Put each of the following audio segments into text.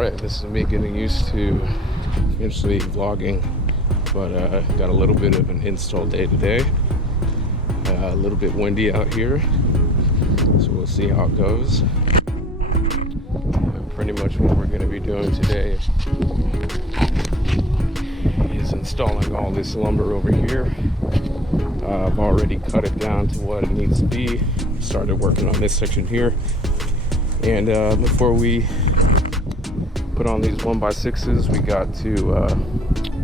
Alright, this is me getting used to usually vlogging, but got a little bit of an install day today. A little bit windy out here, so we'll see how it goes. Pretty much what we're going to be doing today is installing all this lumber over here. I've already cut it down to what it needs to be. Started working on this section here, and before we put on these 1x6s, we got to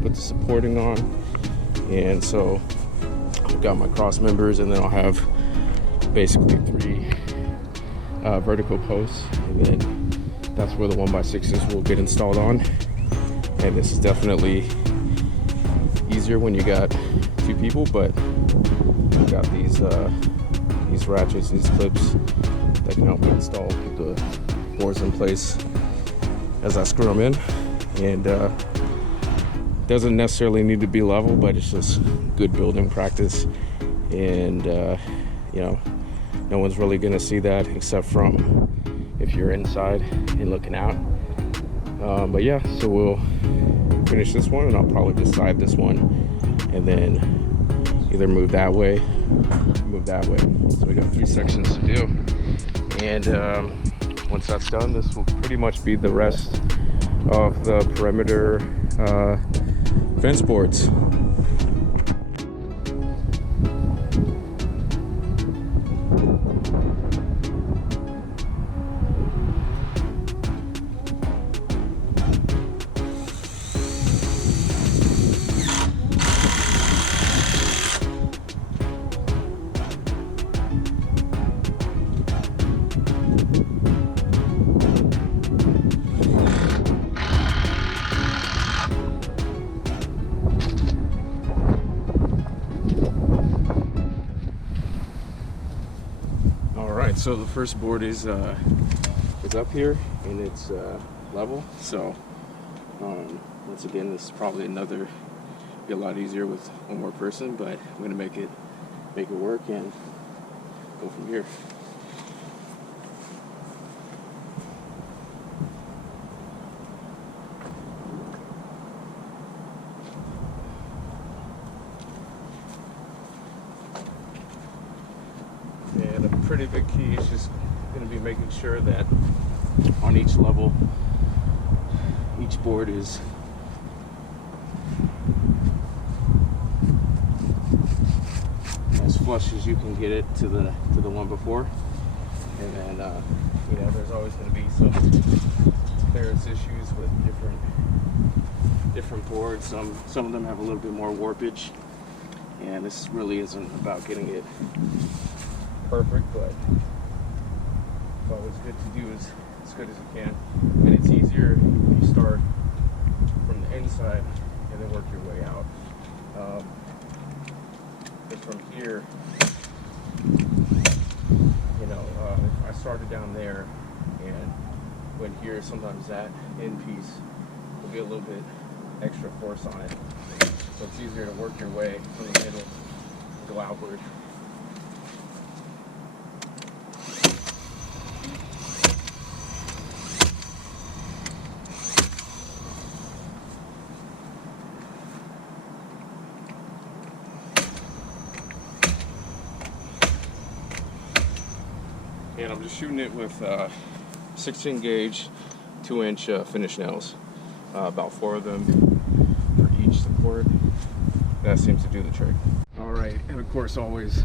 put the supporting on. And so I've got my cross members, and then I'll have basically 3 vertical posts, and then that's where the 1x6s will get installed on. And this is definitely easier when you got 2 people, but I've got these ratchets, these clips that can help me install, keep the boards in place as I screw them in. And doesn't necessarily need to be level, but it's just good building practice. And you know, no one's really gonna see that except from if you're inside and looking out. But yeah, so we'll finish this one, and I'll probably just side this one and then either move that way, move that way. So we got 3 sections to do, and once that's done, this will pretty much be the rest of the perimeter fence boards. So the first board is up here, and it's level. So once again, this is probably be a lot easier with one more person, but I'm gonna make it work and go from here. And a pretty big key is just going to be making sure that on each level, each board is as flush as you can get it to the one before. And then you know, there's always going to be some clearance issues with different boards. Some of them have a little bit more warpage, and this really isn't about getting it perfect, but it's always good to do as good as you can. And it's easier when you start from the inside and then work your way out. But from here, you know, if I started down there and went here, sometimes that end piece will be a little bit extra force on it. So it's easier to work your way from the middle and go outward. And I'm just shooting it with 16 gauge 2-inch finish nails, about 4 of them for each support. That seems to do the trick. All right, and of course always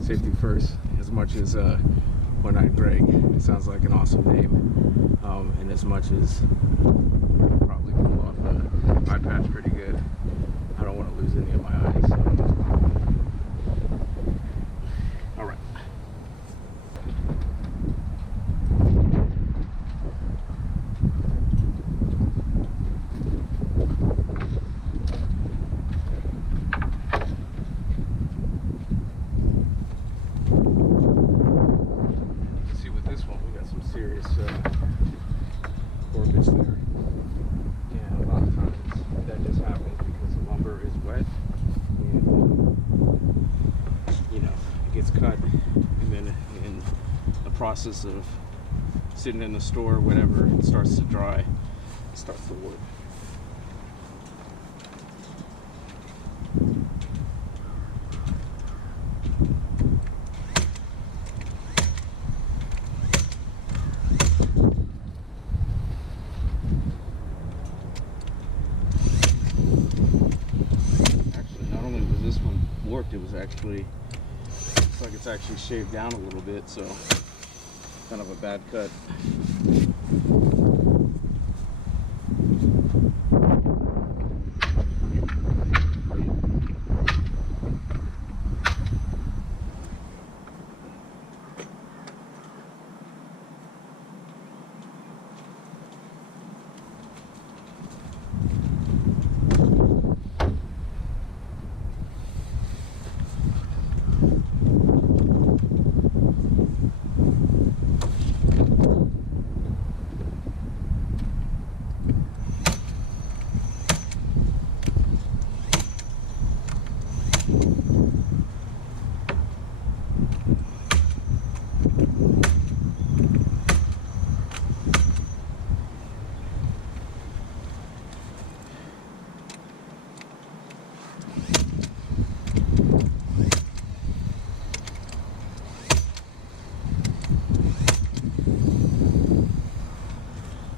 safety first, as much as One Eyed Greg. It sounds like an awesome name, and as much as probably pull off an eye patch pretty good, I don't want to lose any of my eyes. So. All right. Serious warpage there, and a lot of times that just happens because the lumber is wet, and you know, it gets cut, and then in the process of sitting in the store, whatever, it starts to dry, it starts to work. Actually, not only was this one warped, it was actually, looks like it's actually shaved down a little bit, so kind of a bad cut.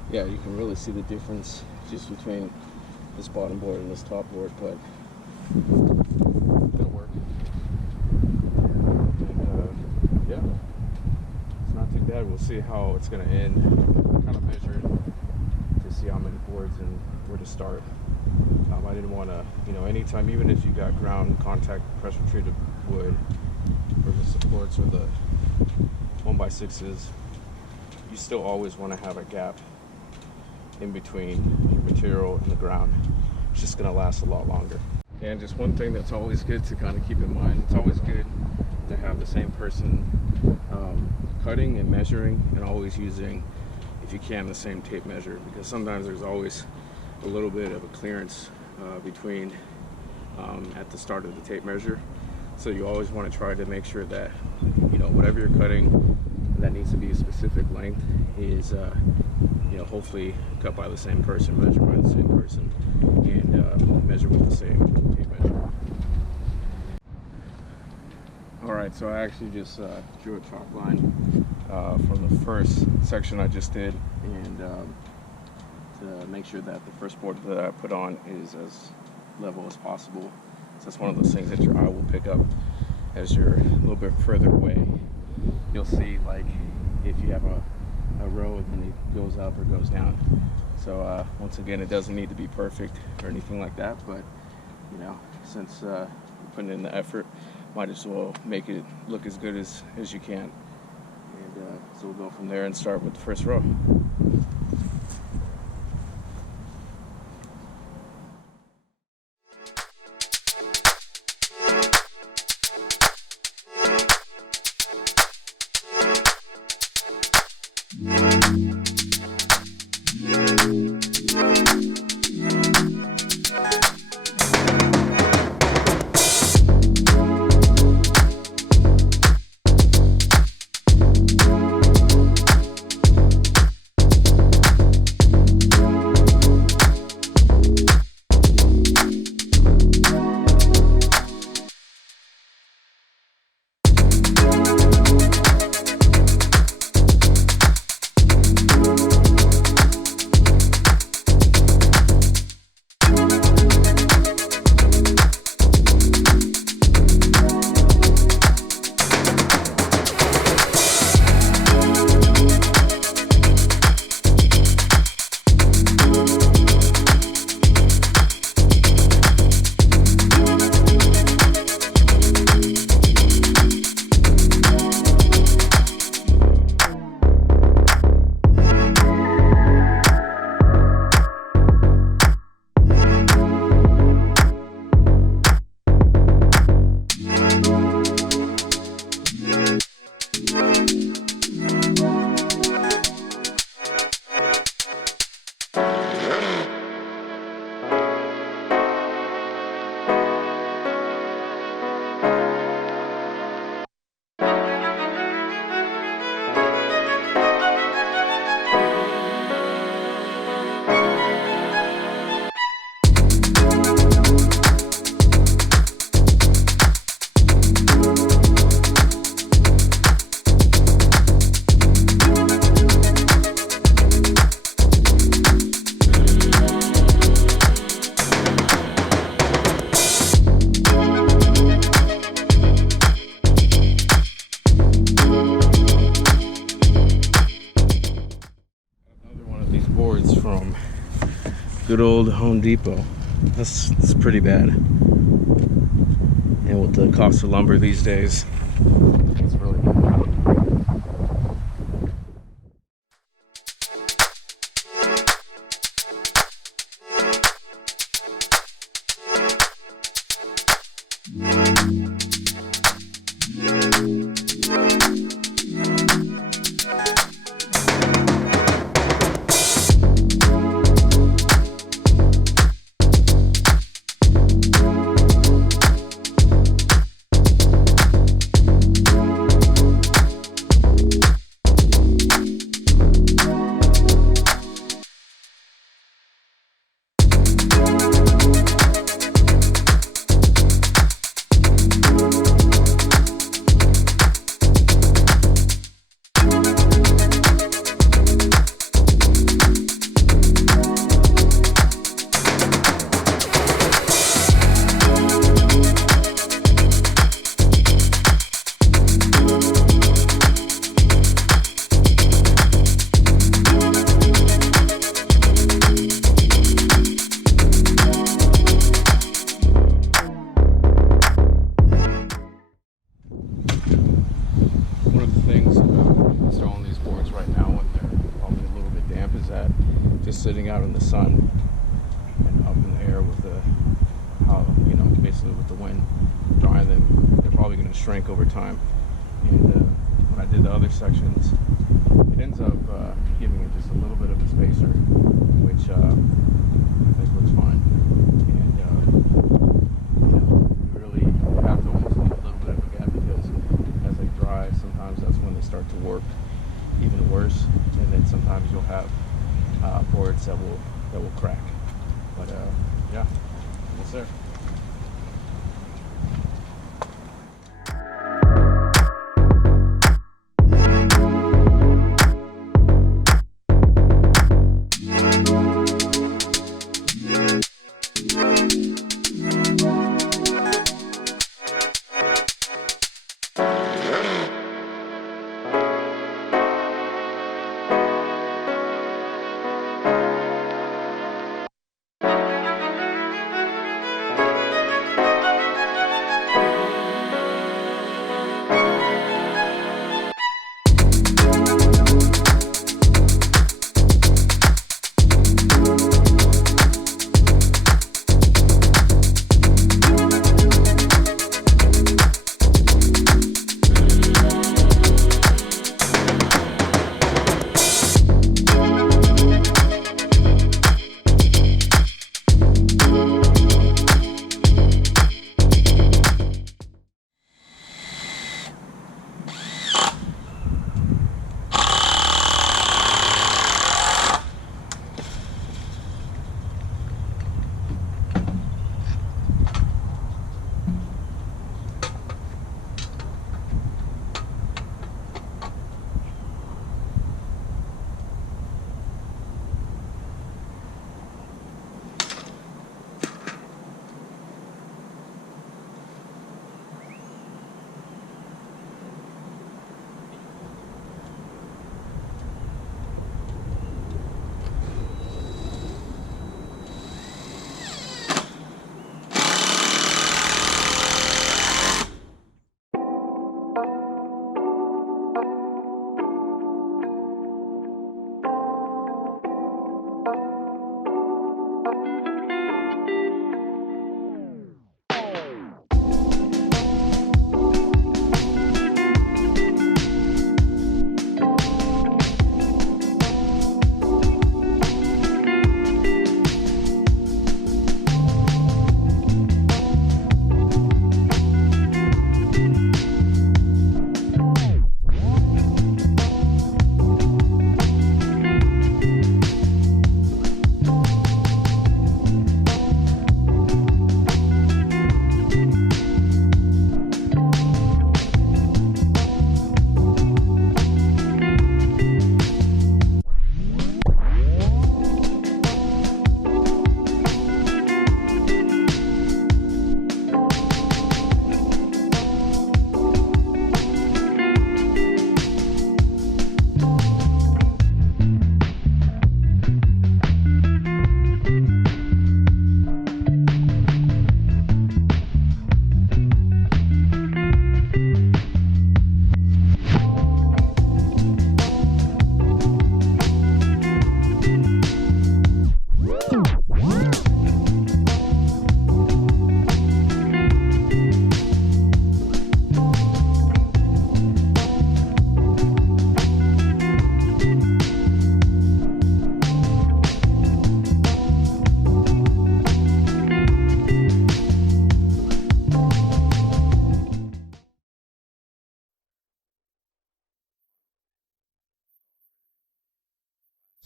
Yeah, you can really see the difference just between this bottom board and this top board, but it'll work. And yeah, it's not too bad. We'll see how it's going to end. Kind of measure it to see how many boards and where to start. I didn't want to, anytime, even if you got ground contact pressure treated wood or the supports or the 1x6s, you still always want to have a gap in between your material and the ground. It's just going to last a lot longer. And just one thing that's always good to kind of keep in mind, it's always good to have the same person cutting and measuring, and always using, if you can, the same tape measure, because sometimes there's always a little bit of a clearance between at the start of the tape measure. So you always want to try to make sure that whatever you're cutting that needs to be a specific length is hopefully cut by the same person, measured by the same person, and measure with the same tape measure. Alright, so I actually just drew a chalk line from the first section I just did, and to make sure that the first board that I put on is as level as possible. So that's one of those things that your eye will pick up as you're a little bit further away. You'll see, like, if you have a row and then it goes up or goes down. So once again, it doesn't need to be perfect or anything like that, but since you're putting in the effort, might as well make it look as good as you can. And so we'll go from there and start with the first row. Good old Home Depot. That's pretty bad. And with the cost of lumber these days, it's really bad. One of the things about installing these boards right now when they're probably a little bit damp is that just sitting out in the sun and up in the air with basically with the wind drying them, they're probably going to shrink over time. And when I did the other sections, it ends up giving it just a little bit of a spacer, which I think looks fine. And you really have to almost leave a little bit of a gap, because as they dry, sometimes that's when they start to work even worse, and then sometimes you'll have boards that will crack. But yeah, yes sir.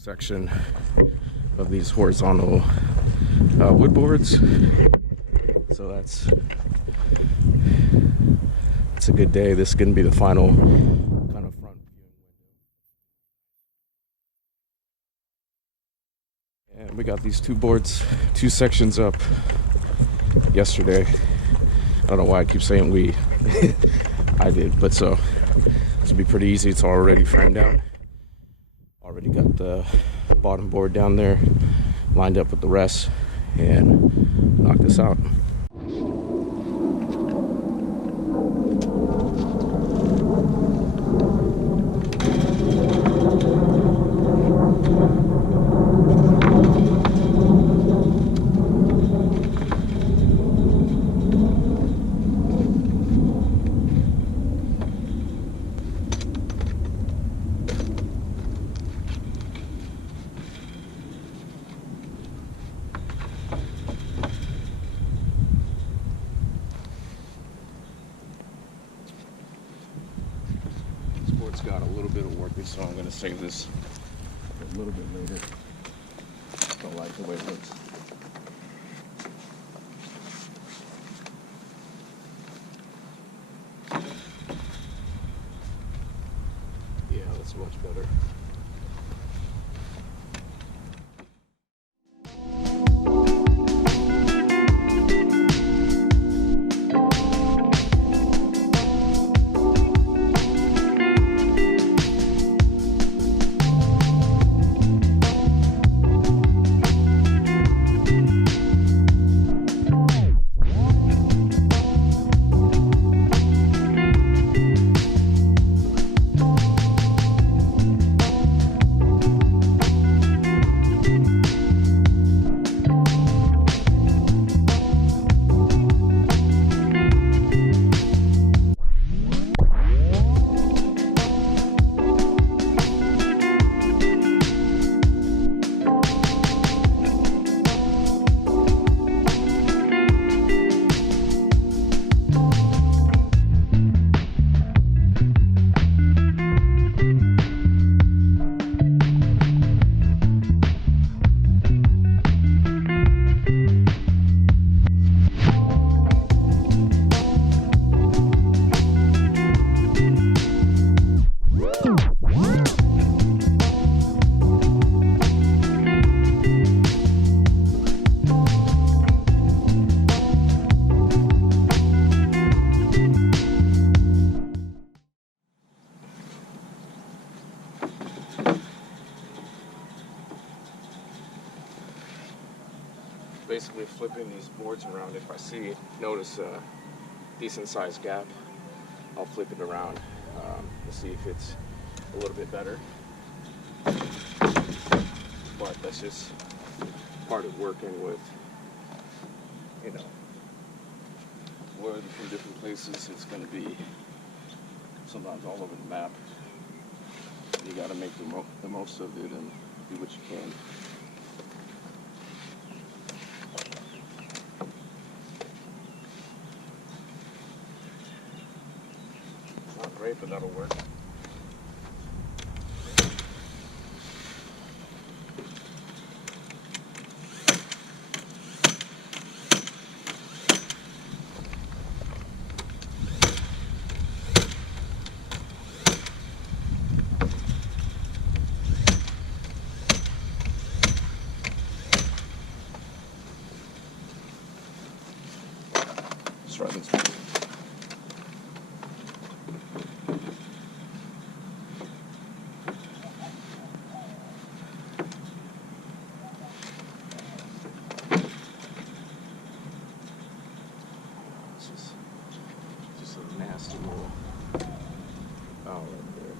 section of these horizontal wood boards. So that's a good day. This is going to be the final kind of front viewing window. And we got these two boards, two sections up yesterday. I don't know why I keep saying we. I did, but so this will be pretty easy. It's already framed out. Already got the bottom board down there lined up with the rest, and knock this out. It's got a little bit of work, so I'm going to save this a little bit later. Don't like the way it looks. Yeah, that's much better. Basically flipping these boards around. If I notice a decent sized gap, I'll flip it around to see if it's a little bit better. But that's just part of working with, wood from different places. It's going to be sometimes all over the map. You got to make the most of it and do what you can. Not great, but that'll work. Let's try this one. Just a nasty little foul right there.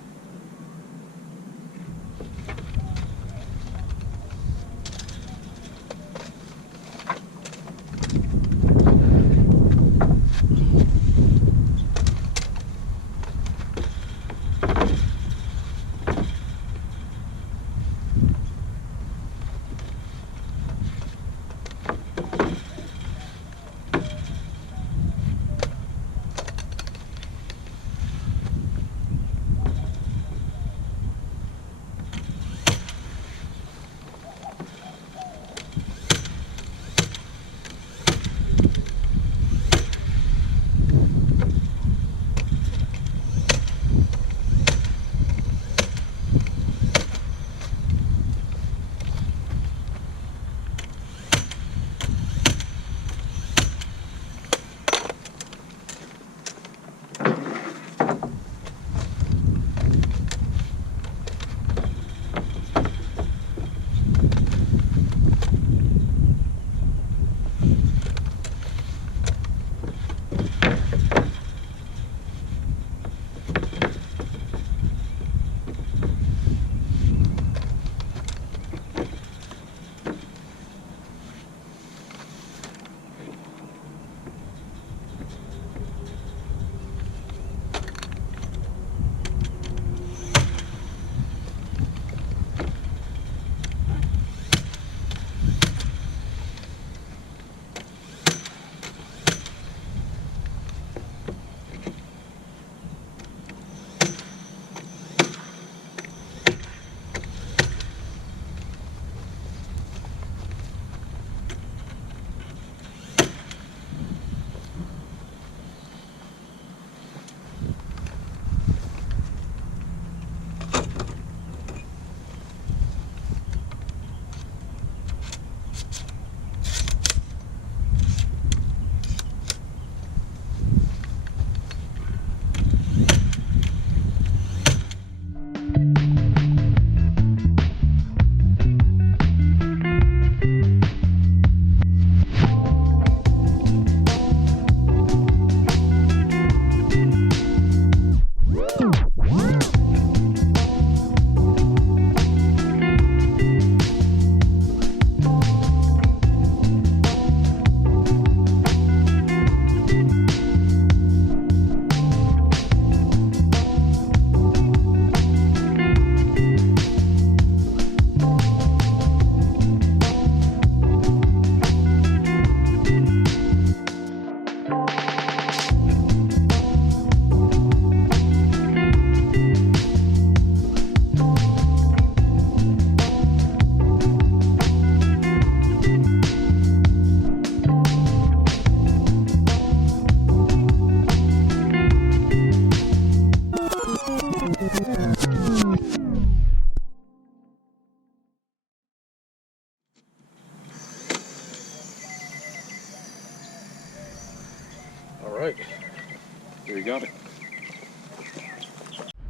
we got it.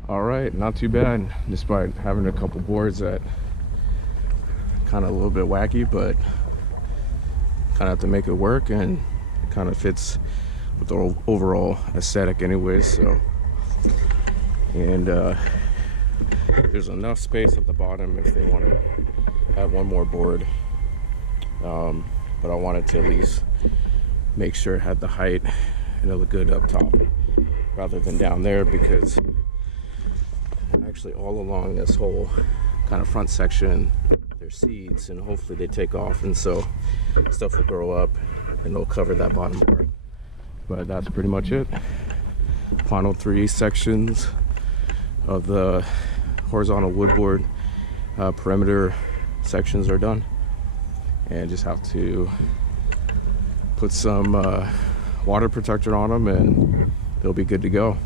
All right, not too bad, despite having a couple boards that kind of a little bit wacky, but kind of have to make it work, and it kind of fits with the overall aesthetic anyways. So, and there's enough space at the bottom if they want to add one more board, but I wanted to at least make sure it had the height and it looked good up top rather than down there, because actually all along this whole kind of front section there's seeds, and hopefully they take off, and so stuff will grow up and it'll cover that bottom part. But that's pretty much it. Final 3 sections of the horizontal woodboard perimeter sections are done, and just have to put some water protector on them and they'll be good to go.